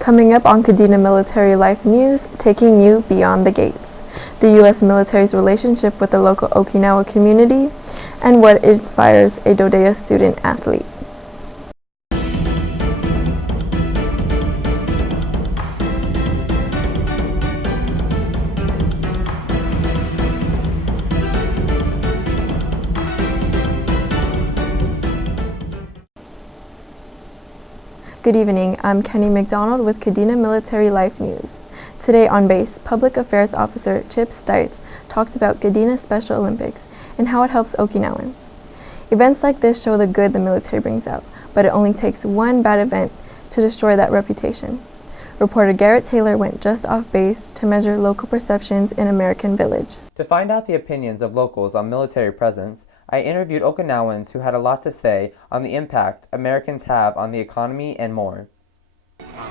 Coming up on Kadena Military Life News, taking you beyond the gates, the U.S. military's relationship with the local Okinawa community, and what inspires a Dodea student athlete. Good evening, I'm Kenny McDonald with Kadena Military Life News. Today on base, Public Affairs Officer Chip Stites talked about Kadena Special Olympics and how it helps Okinawans. Events like this show the good the military brings out, but it only takes one bad event to destroy that reputation. Reporter Garrett Taylor went just off base to measure local perceptions in American Village. To find out the opinions of locals on military presence, I interviewed Okinawans who had a lot to say on the impact Americans have on the economy and more.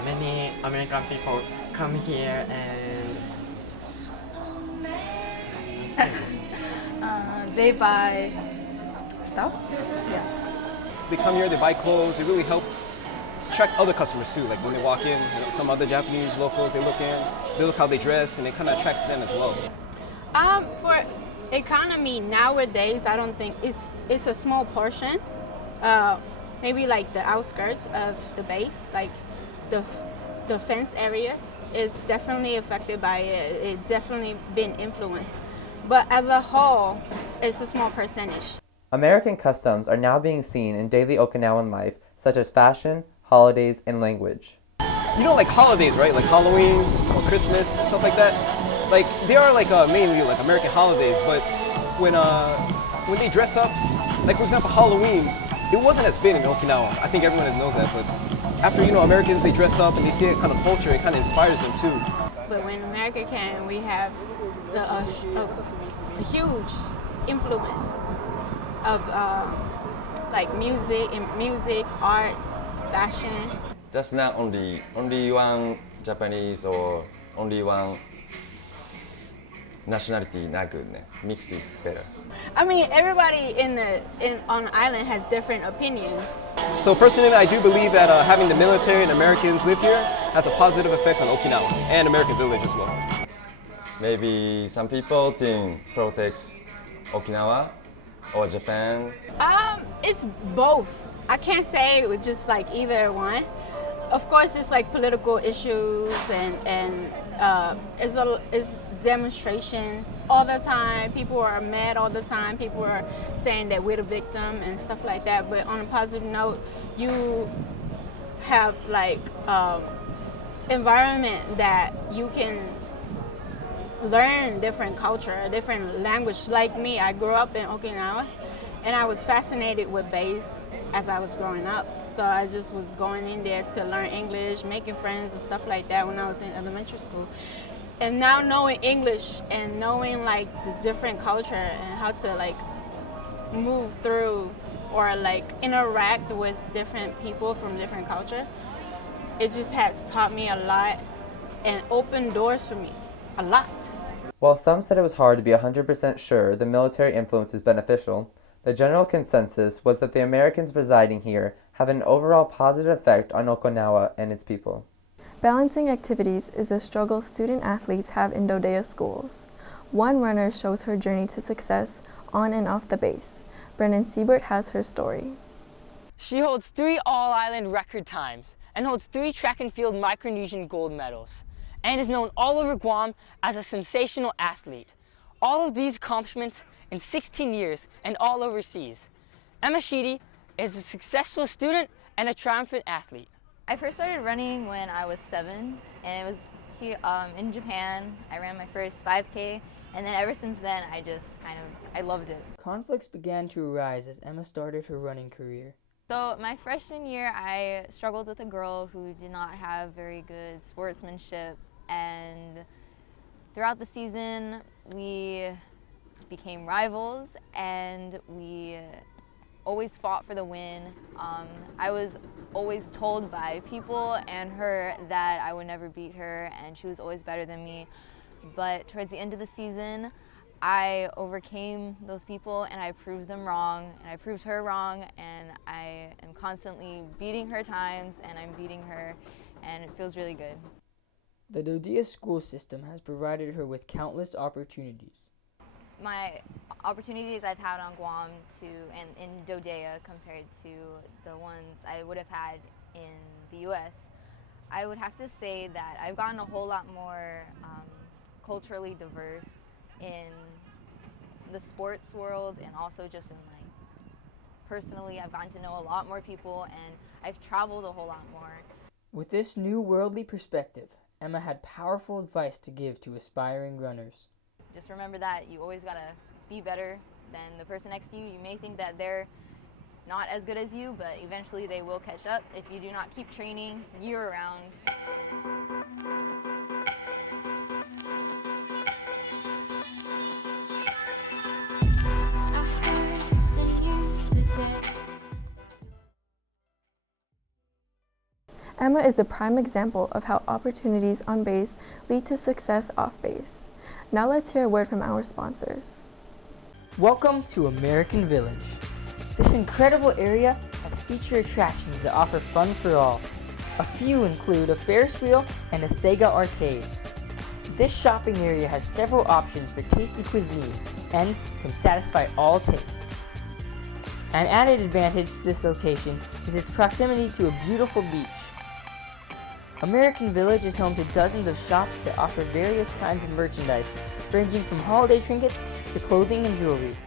Many American people come here and they buy stuff. Yeah. They come here, they buy clothes. It really helps attract other customers too. Like when they walk in, some other Japanese locals, they look how they dress, and it kind of attracts them as well. For economy nowadays, I don't think it's a small portion. Maybe like the outskirts of the base, like the fence areas is definitely affected by it. It's definitely been influenced. But as a whole, it's a small percentage. American customs are now being seen in daily Okinawan life, such as fashion, holidays, and language. You know, like holidays, right? Like Halloween or Christmas, stuff like that. Like they are like mainly like American holidays, but when they dress up, like for example Halloween, it wasn't as big in Okinawa. I think everyone knows that, but after Americans, they dress up and they see that kind of culture, it kind of inspires them too. But when America came, we have a huge influence of like music, arts, fashion. That's not only one Japanese or only one nationality not good. Mix is better. I mean, everybody on the island has different opinions. So personally, I do believe that having the military and Americans live here has a positive effect on Okinawa and American Village as well. Maybe some people think protects Okinawa or Japan. It's both. I can't say it was just like either one. Of course, it's like political issues and it's demonstration all the time. People are mad all the time. People are saying that we're the victim and stuff like that. But on a positive note, you have like environment that you can learn different culture, different language. Like me, I grew up in Okinawa, and I was fascinated with base as I was growing up. So I just was going in there to learn English, making friends and stuff like that when I was in elementary school. And now knowing English and knowing like the different culture and how to like move through or like interact with different people from different culture, it just has taught me a lot and opened doors for me a lot. While some said it was hard to be 100% sure the military influence is beneficial, the general consensus was that the Americans residing here have an overall positive effect on Okinawa and its people. Balancing activities is a struggle student athletes have in Dodea schools. One runner shows her journey to success on and off the base. Brennan Siebert has her story. She holds 3 all-island record times and holds 3 track and field Micronesian gold medals, and is known all over Guam as a sensational athlete. All of these accomplishments in 16 years and all overseas. Emma Sheedy is a successful student and a triumphant athlete. I first started running when I was 7, and it was here in Japan. I ran my first 5K, and then ever since then I loved it. Conflicts began to arise as Emma started her running career. So my freshman year, I struggled with a girl who did not have very good sportsmanship, and throughout the season we became rivals and we always fought for the win. I was always told by people and her that I would never beat her and she was always better than me. But towards the end of the season, I overcame those people and I proved them wrong, and I proved her wrong, and I am constantly beating her times and I'm beating her, and it feels really good. The Dodea school system has provided her with countless opportunities. My opportunities I've had on Guam and in Dodea compared to the ones I would have had in the U.S., I would have to say that I've gotten a whole lot more culturally diverse in the sports world, and also just in personally, I've gotten to know a lot more people, and I've traveled a whole lot more. With this new worldly perspective, Emma had powerful advice to give to aspiring runners. Just remember that you always gotta be better than the person next to you. You may think that they're not as good as you, but eventually they will catch up if you do not keep training year-round. Emma is a prime example of how opportunities on base lead to success off base. Now let's hear a word from our sponsors. Welcome to American Village. This incredible area has feature attractions that offer fun for all. A few include a Ferris wheel and a Sega arcade. This shopping area has several options for tasty cuisine and can satisfy all tastes. An added advantage to this location is its proximity to a beautiful beach. American Village is home to dozens of shops that offer various kinds of merchandise, ranging from holiday trinkets to clothing and jewelry.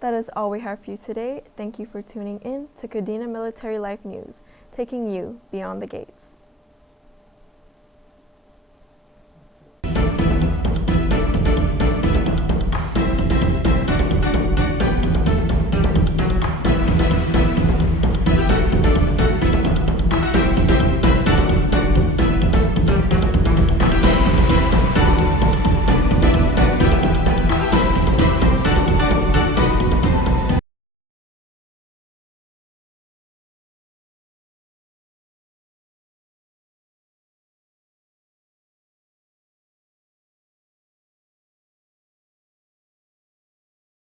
That is all we have for you today. Thank you for tuning in to Kadena Military Life News, taking you beyond the gates.